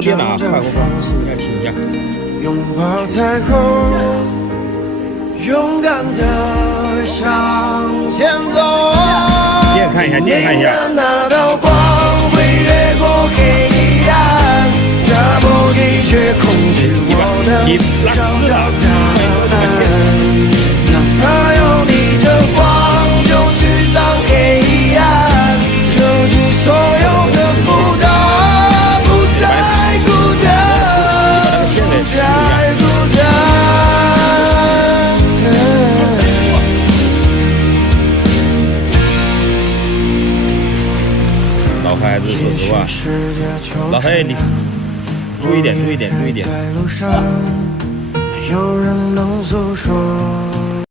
别拿，快我听一下，听一下。拥抱彩虹，勇敢的向前走。你也看一下，你也看一下。那道光会越过黑暗，打破一切恐惧，我能找到答案。哪怕要逆着光，就驱散黑暗，丢弃所有的负担，不再孤单，不再孤单。老黑还是说实话，老黑你注意点，注意点，注意点。在路上，没有人能诉说。